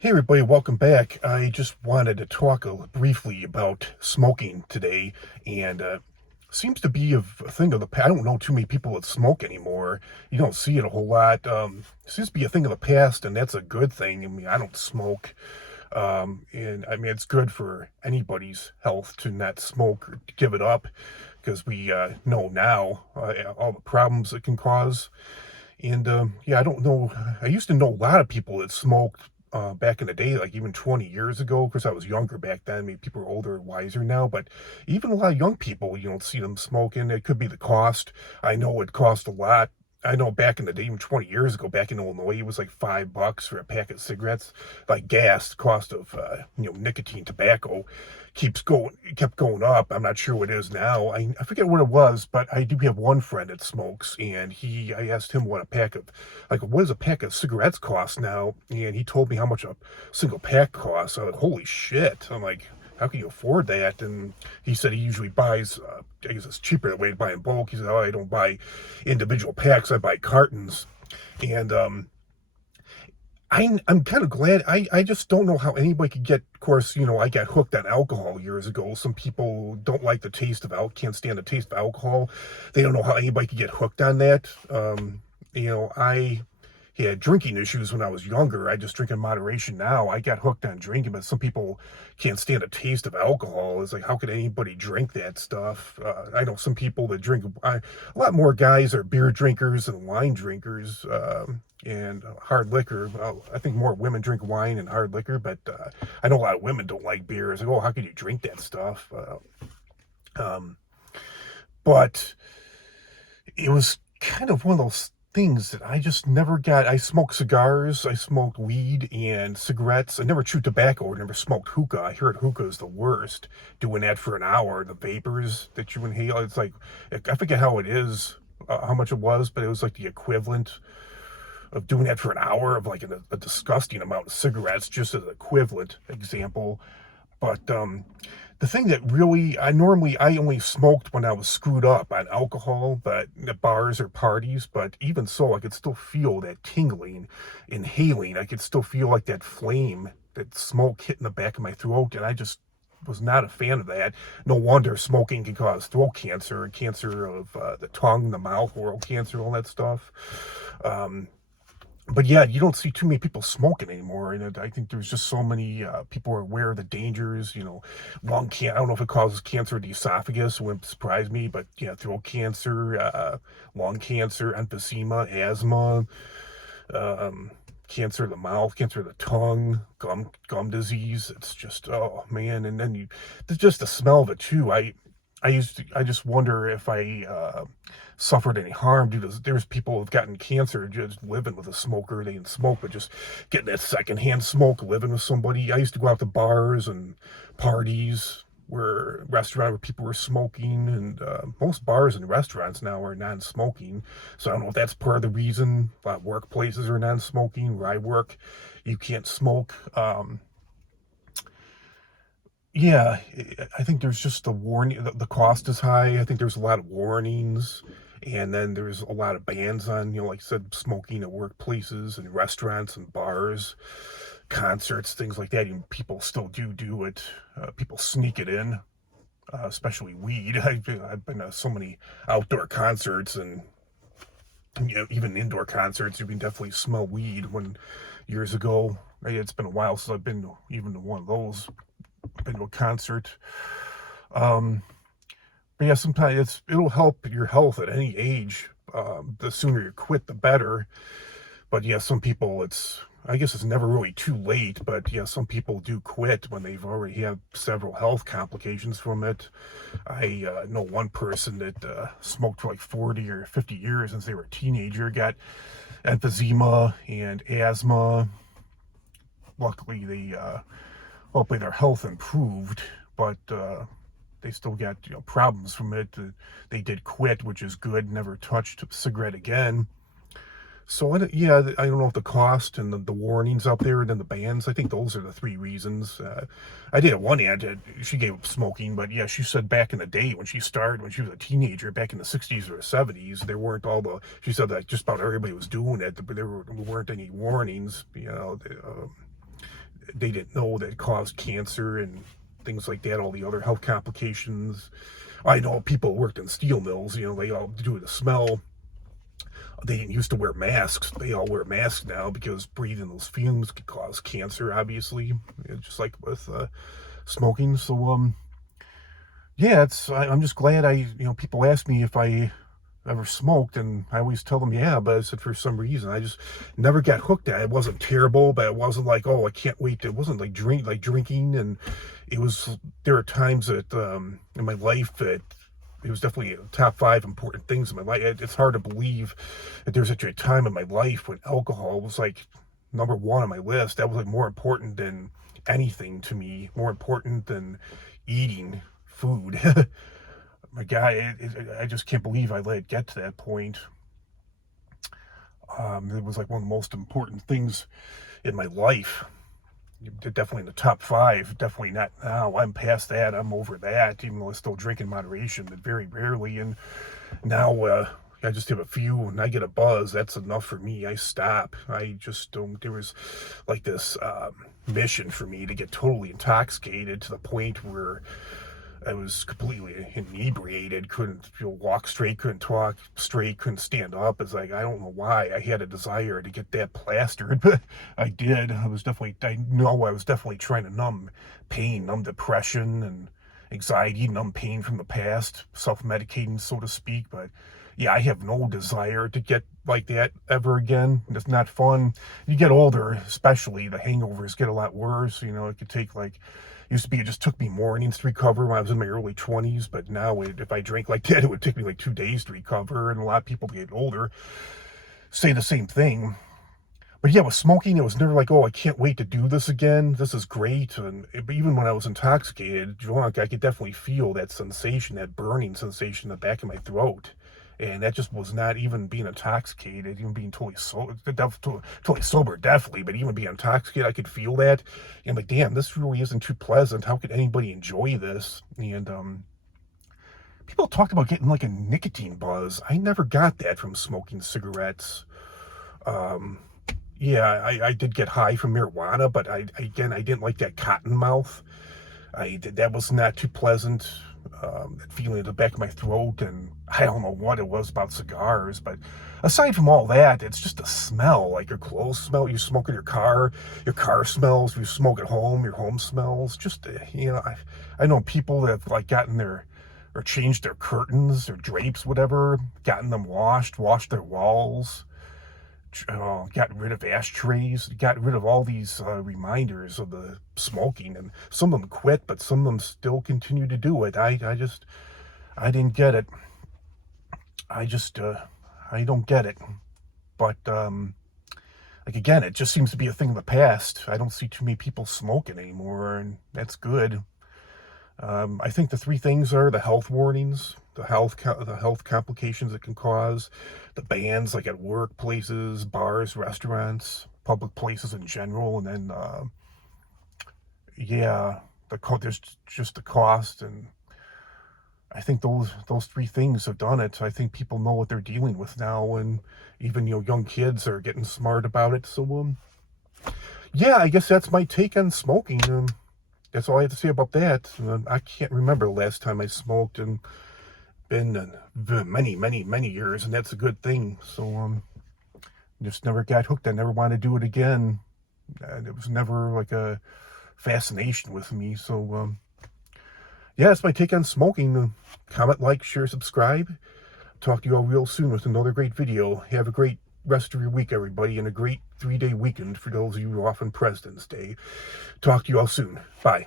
Hey everybody, welcome back. I just wanted to talk briefly about smoking today, and seems to be a thing of the past. I don't know too many people that smoke anymore. You don't see it a whole lot. Seems to be a thing of the past, and that's a good thing. I mean, I don't smoke, and I mean it's good for anybody's health to not smoke or to give it up, because we know now all the problems it can cause. And yeah, I don't know. I used to know a lot of people that smoked back in the day, like even 20 years ago. Of course, I was younger back then. Maybe people are older and wiser now, but even a lot of young people, you don't see them smoking. It could be the cost. I know it cost a lot. I know back in the day, even 20 years ago, back in Illinois, it was like $5 for a pack of cigarettes. Like gas, the cost of nicotine, tobacco kept going up. I'm not sure what it is now. I forget what it was, but I do have one friend that smokes, and I asked him what does a pack of cigarettes cost now? And he told me how much a single pack costs. I'm like, holy shit. I'm like, how can you afford that? And he said he usually buys, I guess it's cheaper the way to buy in bulk. He said, oh, I don't buy individual packs, I buy cartons. And I'm kind of glad. I just don't know how anybody could get. Of course, I got hooked on alcohol years ago. Some people don't like the taste of alcohol, can't stand the taste of alcohol. They don't know how anybody could get hooked on that. I had drinking issues when I was younger. I just drink in moderation now. I got hooked on drinking, but some people can't stand the taste of alcohol. It's like, how could anybody drink that stuff? I know some people that drink. A lot more guys are beer drinkers than wine drinkers. And hard liquor. Well, I think more women drink wine and hard liquor, but I know a lot of women don't like beer. It's like, oh, how could you drink that stuff? Um, but it was kind of one of those things that I just never got. I smoked cigars, I smoked weed and cigarettes. I never chewed tobacco or never smoked hookah. I heard hookah is the worst. Doing that for an hour, the vapors that you inhale, it's like, I forget how it is, how much it was, but it was like the equivalent of doing that for an hour of like a disgusting amount of cigarettes, just as an equivalent example. But the thing that really, I only smoked when I was screwed up on alcohol, but at bars or parties. But even so, I could still feel that tingling, inhaling. I could still feel like that flame, that smoke hitting the back of my throat, and I just was not a fan of that. No wonder smoking can cause throat cancer and cancer of the tongue, the mouth, oral cancer, all that stuff. Um, but yeah, you don't see too many people smoking anymore, and I think there's just so many people are aware of the dangers. Lung can I don't know if it causes cancer of the esophagus. It wouldn't surprise me, but yeah, throat cancer, lung cancer, emphysema, asthma, um, cancer of the mouth, cancer of the tongue, gum disease. It's just, oh man, and then there's just the smell of it too. I just wonder if I suffered any harm due to, there's people who've gotten cancer just living with a smoker. They didn't smoke, but just getting that secondhand smoke, living with somebody. I used to go out to bars and parties where people were smoking, and most bars and restaurants now are non-smoking. So I don't know if that's part of the reason. A lot of workplaces are non-smoking. Where I work, you can't smoke. Yeah, I think there's just the warning. The cost is high. I think there's a lot of warnings, and then there's a lot of bans on, like I said, smoking at workplaces and restaurants and bars, concerts, things like that. Even people still do it. People sneak it in, especially weed. I've been to so many outdoor concerts, and even indoor concerts. You can definitely smell weed. When years ago, it's been a while since I've been even to one of those. Been to a concert. Um, but yeah, sometimes it'll help your health at any age. The sooner you quit, the better. But yeah, some people, I guess it's never really too late. But yeah, some people do quit when they've already had several health complications from it. I know one person that smoked for like 40 or 50 years since they were a teenager, got emphysema and asthma. Luckily, hopefully their health improved, but they still got problems from it. They did quit, which is good. Never touched a cigarette again. So yeah, I don't know if the cost and the warnings out there and then the bans. I think those are the three reasons. I did have one aunt. She gave up smoking, but yeah, she said back in the day when she started, when she was a teenager, back in the '60s or '70s, there weren't all the. She said that just about everybody was doing it, but there weren't any warnings. they didn't know that it caused cancer and things like that, all the other health complications. I know people who worked in steel mills, they all do the smell. They didn't used to wear masks. They all wear masks now because breathing those fumes could cause cancer, obviously, just like with smoking. So, yeah, I'm just glad people ask me if I ever smoked, and I always tell them, yeah, but I said for some reason, I just never got hooked at it. It wasn't terrible, but it wasn't like, oh, I can't wait. It wasn't like drinking, and there are times that, in my life that it was definitely top 5 important things in my life. It's hard to believe that there's such a time in my life when alcohol was like number 1 on my list. That was like more important than anything to me, more important than eating food. My God, I just can't believe I let it get to that point. It was like one of the most important things in my life. Definitely in the top 5. Definitely not now. I'm past that. I'm over that. Even though I still drink in moderation, but very rarely. And now I just have a few, and I get a buzz. That's enough for me. I stop. I just don't. There was like this mission for me to get totally intoxicated to the point where I was completely inebriated, couldn't walk straight, couldn't talk straight, couldn't stand up. It's like, I don't know why I had a desire to get that plastered, but I did. I was definitely trying to numb pain, numb depression and anxiety, numb pain from the past, self-medicating, so to speak. But yeah, I have no desire to get like that ever again. It's not fun. You get older, especially, the hangovers get a lot worse. It could take used to be, it just took me mornings to recover when I was in my early 20s, but now if I drank like that, it would take me like 2 days to recover, and a lot of people get older say the same thing. But yeah, with smoking, it was never like, oh, I can't wait to do this again. This is great. But even when I was intoxicated, drunk, I could definitely feel that sensation, that burning sensation in the back of my throat. And that just was not even being intoxicated, even being totally sober, definitely, but even being intoxicated, I could feel that. And I'm like, damn, this really isn't too pleasant. How could anybody enjoy this? And people talked about getting like a nicotine buzz. I never got that from smoking cigarettes. Yeah, I did get high from marijuana, but I didn't like that cotton mouth. That was not too pleasant. That feeling in the back of my throat, and I don't know what it was about cigars, but aside from all that, it's just a smell, like your clothes smell, you smoke in your car smells, you smoke at home, your home smells. Just, I know people that have like gotten or changed their curtains, their drapes, whatever, gotten them washed their walls, got rid of ashtrays, got rid of all these reminders of the smoking, and some of them quit, but some of them still continue to do it. I didn't get it. I don't get it. But like, again, it just seems to be a thing of the past. I don't see too many people smoking anymore, and that's good. I think the 3 things are the health warnings, the health complications it can cause, the bans like at workplaces, bars, restaurants, public places in general, and then yeah, there's just the cost. And I think those 3 things have done it. I think people know what they're dealing with now, and even young kids are getting smart about it. So yeah, I guess that's my take on smoking. That's all I have to say about that. I can't remember the last time I smoked, and been many years, and that's a good thing. So just never got hooked. I never wanted to do it again, and it was never like a fascination with me. So yeah, that's my take on smoking. Comment, like, share, subscribe. Talk to you all real soon with another great video. Have a great rest of your week, everybody, and a great 3-day weekend for those of you off on President's Day. Talk to you all soon. Bye.